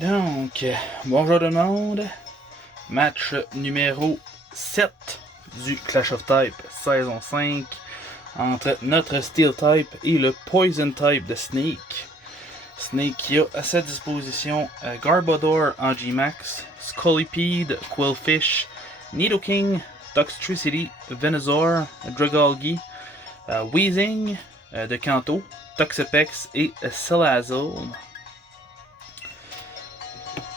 Donc, bonjour tout le monde. Match numéro 7 du Clash of Type saison 5 entre notre Steel Type et le Poison Type de Snake. Snake qui a à sa disposition Garbodor en G-Max, Scolipede, Quillfish, Nidoking, Toxtricity, Venusaur, Dragalge, Weezing de Kanto, Toxapex et Salazzle.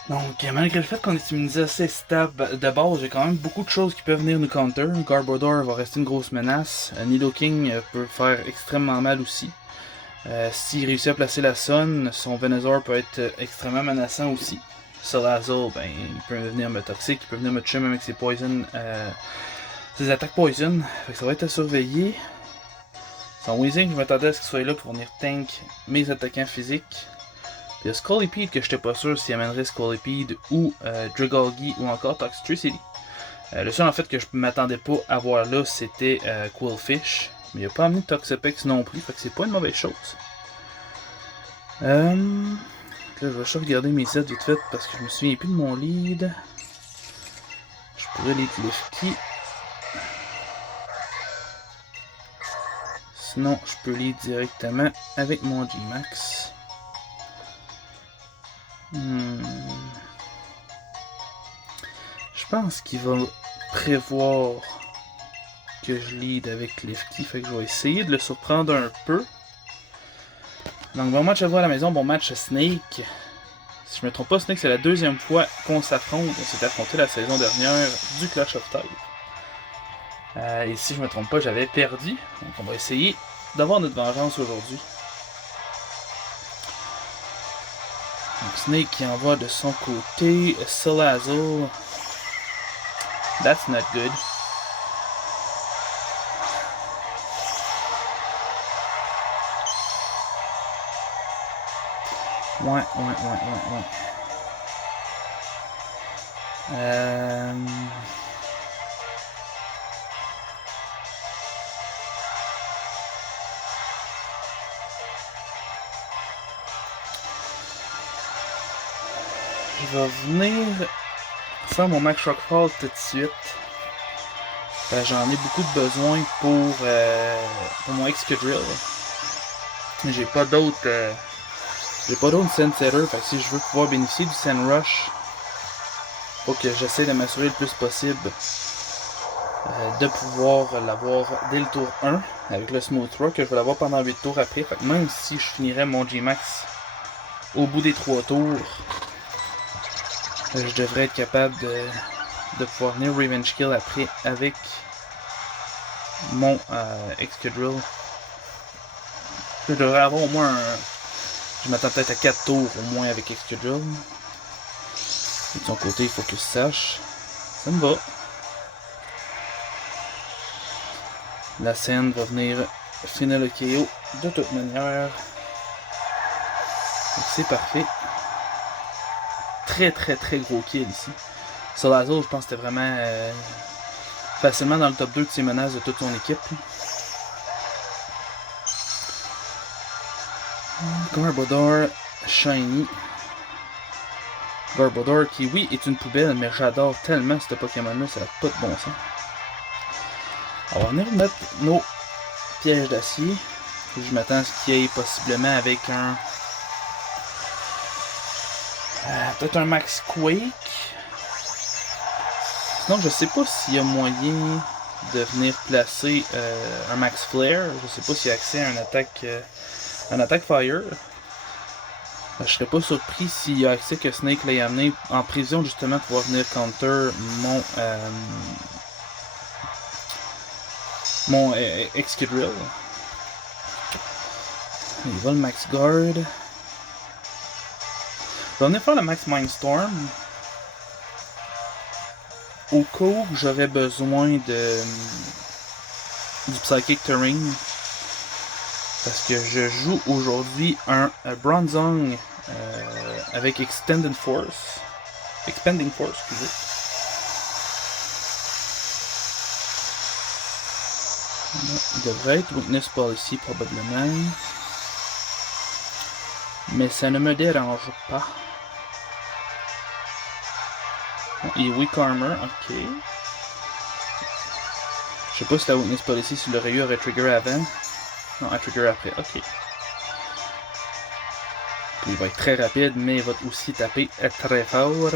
Donc, malgré le fait qu'on est immunisé assez stable de base, j'ai quand même beaucoup de choses qui peuvent venir nous counter. Garbodor va rester une grosse menace. Nidoking peut faire extrêmement mal aussi. S'il réussit à placer la Sun, son Venusaur peut être extrêmement menaçant aussi. Salazzle, ben, il peut venir me toxique, il peut venir me tuer même avec ses poison, ses attaques poison. Fait que ça va être à surveiller. Son Weezing, je m'attendais à ce qu'il soit là pour venir tank mes attaquants physiques. Il y a Scolipede que j'étais pas sûr s'il amènerait Scolipede ou Dragalge ou encore Toxtricity. Le seul en fait que je m'attendais pas à voir là c'était Quillfish. Mais il a pas amené Toxapex non plus, fait que c'est pas une mauvaise chose. Là, je vais juste regarder mes sets vite fait parce que je me souviens plus de mon lead. Je pourrais lead Lifky. Sinon, je peux lead directement avec mon G-Max. Je pense qu'il va prévoir que je lead avec Lifky, fait que je vais essayer de le surprendre un peu. Donc bon match à vous à la maison, bon match Snake. Si je me trompe pas, Snake c'est la deuxième fois qu'on s'affronte. On s'est affronté la saison dernière du Clash of Type. Et si je me trompe pas, j'avais perdu. Donc on va essayer d'avoir notre vengeance aujourd'hui. Donc Snake qui envoie de son côté Salazzle. That's not good. Ouais. Je vais venir faire mon Max Rockfall tout de suite. J'en ai beaucoup de besoin pour mon Excadrill. J'ai pas d'autres Sandsetter, fait que si je veux pouvoir bénéficier du Sandrush, faut que j'essaie de m'assurer le plus possible de pouvoir l'avoir dès le tour 1 avec le Smooth Rock, que je vais l'avoir pendant 8 tours après. Fait que même si je finirais mon G-Max au bout des 3 tours, je devrais être capable de pouvoir venir Revenge Kill après avec mon Excadrill. Je devrais avoir au moins un... Je m'attends peut-être à 4 tours au moins avec Excadrill. Et de son côté, il faut que je sache. Ça me va. La scène va venir finir le KO de toute manière. C'est parfait. Très gros kill ici. Salazzle, je pense que c'était vraiment facilement dans le top 2 de ses menaces de toute son équipe. Garbodor, Shiny. Garbodor qui, oui, est une poubelle, mais j'adore tellement ce Pokémon-là, ça n'a pas de bon sens. On va venir mettre nos pièges d'acier. Je m'attends à ce qu'il y ait possiblement avec un... peut-être un Max Quake. Sinon, je sais pas s'il y a moyen de venir placer un Max Flare. Je sais pas s'il y a accès à un attaque Fire. Je serais pas surpris s'il y a accès que Snake l'ait amené en prison justement pour pouvoir venir counter mon Excadrill. Il va le Max Guard. Je vais venir faire le Max Mindstorm. Au cas où j'aurais besoin du Psychic Terrain. Parce que je joue aujourd'hui un Bronzong avec Expanding Force, excusez. Il devrait être Weakness Policy probablement. Mais ça ne me dérange pas. Il est weak armor, ok. Je sais pas si la weakness policy, s'il l'aurait eu, aurait trigger avant. Non, à trigger après, ok. Puis il va être très rapide, mais il va aussi taper très fort.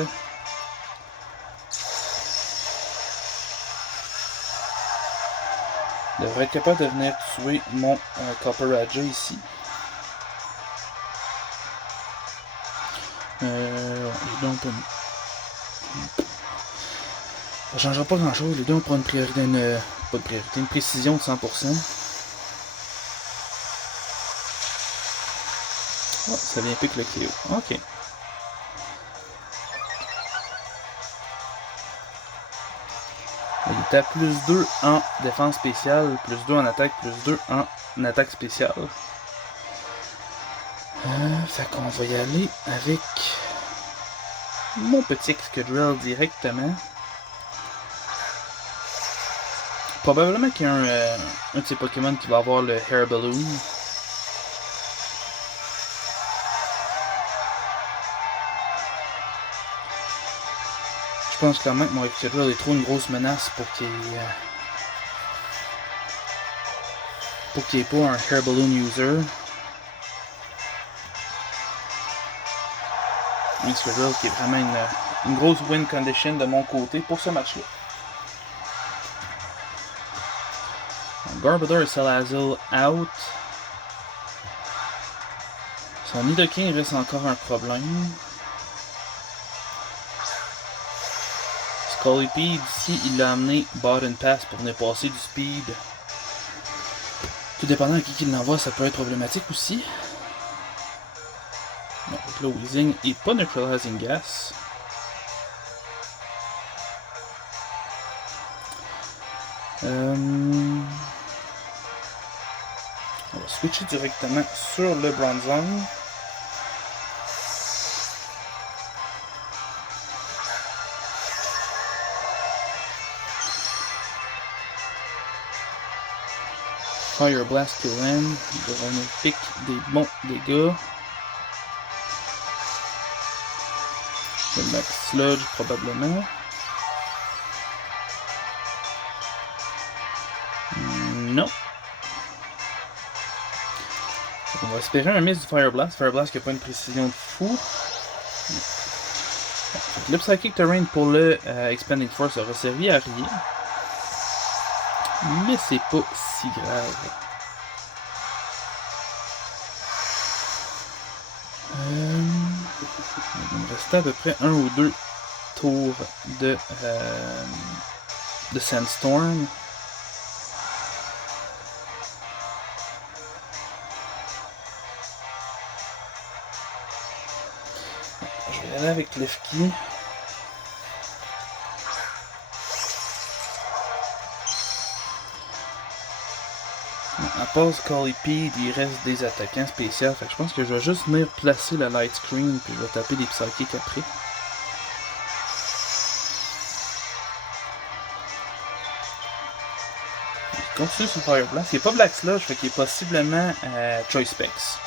Il devrait être capable de venir tuer mon Copper Raja ici. Les deux ont pas... Ça changera pas grand chose, les deux ont pas une priorité, pas de priorité, une précision de 100%. Oh, ça vient pique le KO. Ok. Il est à plus 2 en défense spéciale, plus 2 en attaque, plus 2 en attaque spéciale. Fait qu'on va y aller avec mon petit Excadrill directement. Probablement qu'il y a un de ces Pokémon qui va avoir le Hair Balloon. Je pense clairement que mon Excadrill est trop une grosse menace pour qu'il n'y ait pas un Hair Balloon user. Un Excadrill qui est vraiment une grosse win condition de mon côté pour ce match-là. Garbodor et Salazzle out. Son Nidoking reste encore un problème. Scolipede, ici, il l'a amené Bottom Pass pour venir passer du speed. Tout dépendant à qui il l'envoie, ça peut être problématique aussi. Donc là, Weezing et pas Neutralizing Gas. On va switcher directement sur le Bronzong. Fire Blast Kill Land, il devrait nous piquer des bons dégâts. Le Max Sludge probablement. Non. On va espérer un miss du Fire Blast. Fire Blast qui n'a pas une précision de fou. Le Psychic Terrain pour le Expanding Force aura servi à rien. Mais c'est pas si grave. Il me restait à peu près un ou deux tours de Sandstorm. Je vais aller avec Klefki. À part Scolipede, il reste des attaquants spéciaux. Fait que je pense que je vais juste venir placer la Light Screen puis je vais taper des Psychics après. Je continue sur Fire Blast. Il n'est pas Black Sludge, fait qu'il est possiblement Choice Specs.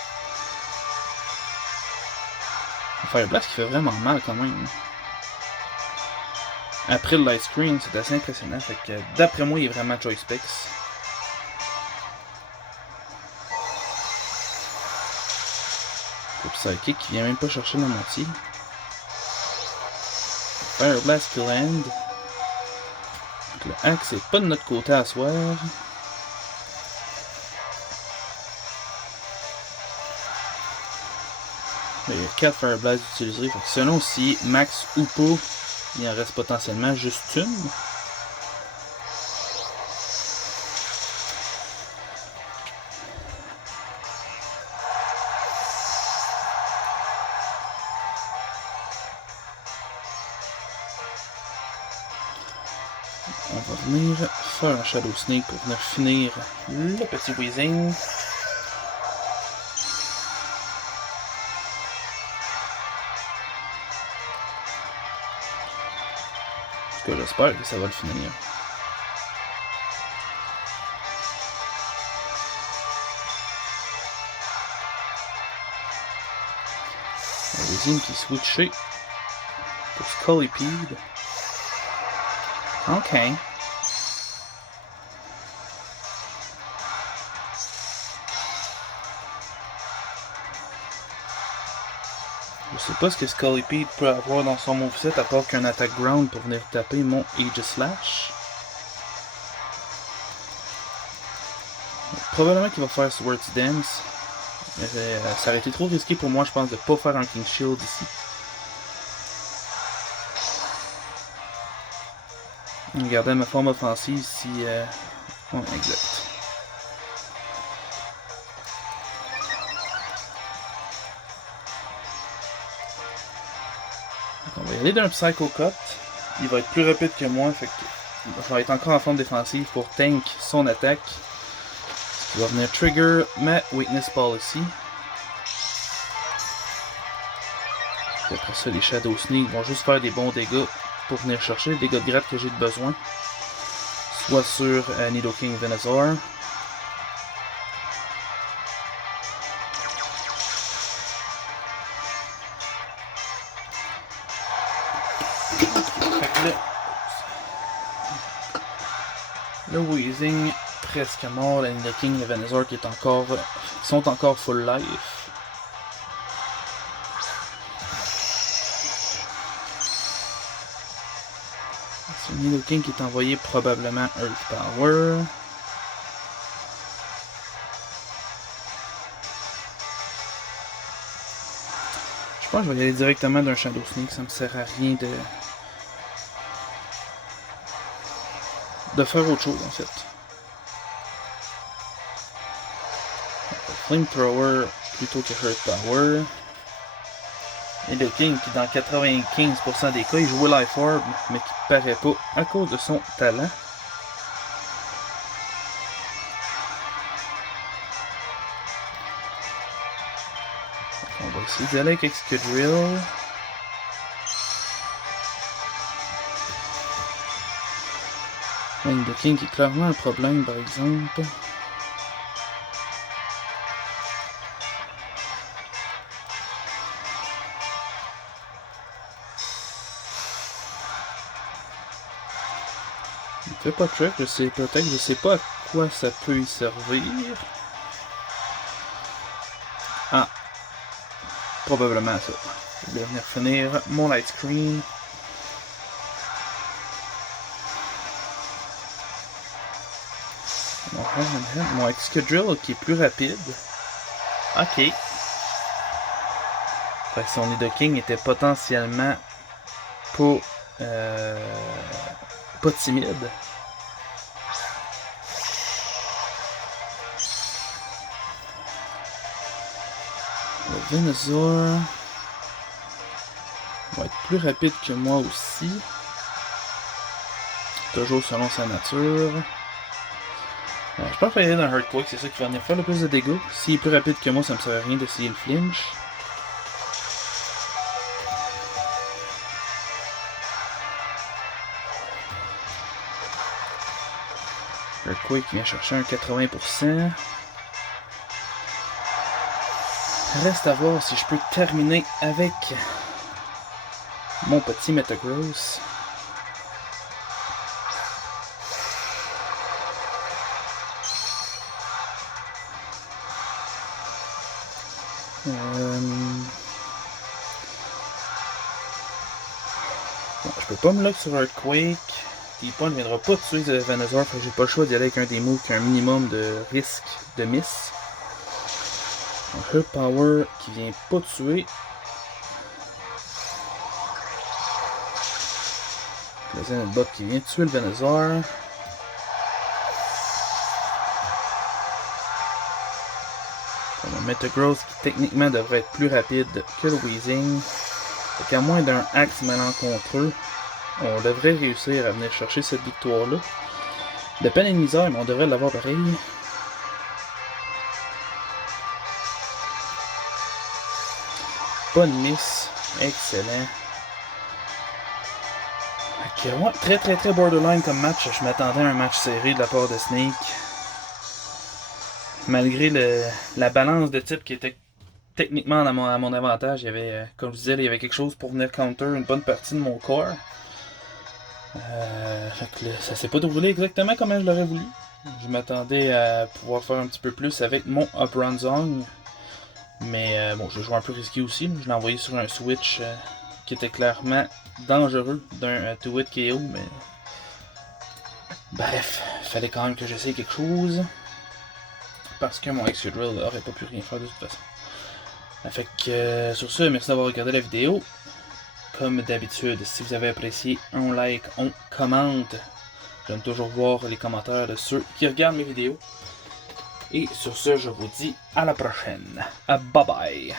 Fire Blast qui fait vraiment mal quand même. Après le Light Screen, c'est assez impressionnant. Fait que d'après moi, il est vraiment Choice Specs. Le Psychic qui vient même pas chercher la moitié. Fire Blast Kill Land. Le axe est pas de notre côté à soir. Il y a 4 Fire Blast utilisés. Selon si max ou pas, il en reste potentiellement juste une. On va venir faire un Shadow Sneak pour venir finir le petit Weezing. En tout cas, j'espère que ça va le finir. Un Weezing qui est switché pour Scolipede. Ok. Je sais pas ce que Scully Pete peut avoir dans son moveset à part qu'un attack ground pour venir taper mon Aegis Slash. Probablement qu'il va faire Swords Dance. Ça aurait été trop risqué pour moi, je pense, de pas faire un King Shield ici. Regardez ma forme offensive si... Oh, exact. Donc on va y aller d'un Psycho Cut. Il va être plus rapide que moi, fait que je vais être encore en forme défensive pour tank son attaque. Ce qui va venir trigger ma Weakness Policy. Et après ça, les Shadow Sneak vont juste faire des bons dégâts pour venir chercher les dégâts de gratte que j'ai besoin. Soit sur Nidoking Venusaur. Le Weezing presque mort, la Nidoking et le Venusaur qui sont encore full life. C'est Nidoking qui est envoyé probablement Earth Power. Je pense que je vais y aller directement d'un Shadow Sneak, ça me sert à rien de faire autre chose en fait. Flamethrower plutôt que Earth Power. Nidoking qui dans 95% des cas il jouait Life Orb mais qui paraît pas à cause de son talent. On va essayer d'y aller avec Excadrill. Nidoking qui est clairement un problème par exemple. Il fait pas de trick, je sais peut-être, je sais pas à quoi ça peut y servir. Ah, probablement ça. Je vais venir finir mon light screen. Mon Excadrill qui est plus rapide. Ok. Fait que son Nidoking était potentiellement pas timide. Le Venusaur va être plus rapide que moi aussi. Toujours selon sa nature. Je pense qu'il va y aller dans Earthquake, c'est ça qui va venir faire le plus de dégâts. S'il est plus rapide que moi, ça me sert à rien d'essayer le flinch. Earthquake vient chercher un 80%. Reste à voir si je peux terminer avec mon petit Metagross. Bon, je peux pas me lock sur Earthquake. T-Point ne viendra pas tuer le Venusaur, fait que j'ai pas le choix d'y aller avec un des moves qui a un minimum de risque de miss. Donc, Earth Power qui vient pas tuer. Le Zenbot qui vient tuer le Venusaur. On va mettre Metagross qui techniquement devrait être plus rapide que le Weezing. Fait qu'à moins d'un axe malencontreux, on devrait réussir à venir chercher cette victoire-là. De peine et de misère, mais on devrait l'avoir pareil. Bonne miss. Excellent. Okay, ouais, très borderline comme match. Je m'attendais à un match serré de la part de Snake. Malgré la balance de type qui était techniquement à mon avantage, il y avait, comme je disais, il y avait quelque chose pour venir counter une bonne partie de mon corps. Fait que là, ça s'est pas déroulé exactement comme je l'aurais voulu. Je m'attendais à pouvoir faire un petit peu plus avec mon Upron Zone. Mais bon, j'ai joué un peu risqué aussi. Je l'ai envoyé sur un switch qui était clairement dangereux d'un 2-hit KO. Mais bref, il fallait quand même que j'essaye quelque chose. Parce que mon Excadrill aurait pas pu rien faire de toute façon. Fait que sur ce, merci d'avoir regardé la vidéo. Comme d'habitude, si vous avez apprécié, un like, on commente. J'aime toujours voir les commentaires de ceux qui regardent mes vidéos. Et sur ce, je vous dis à la prochaine. Bye bye!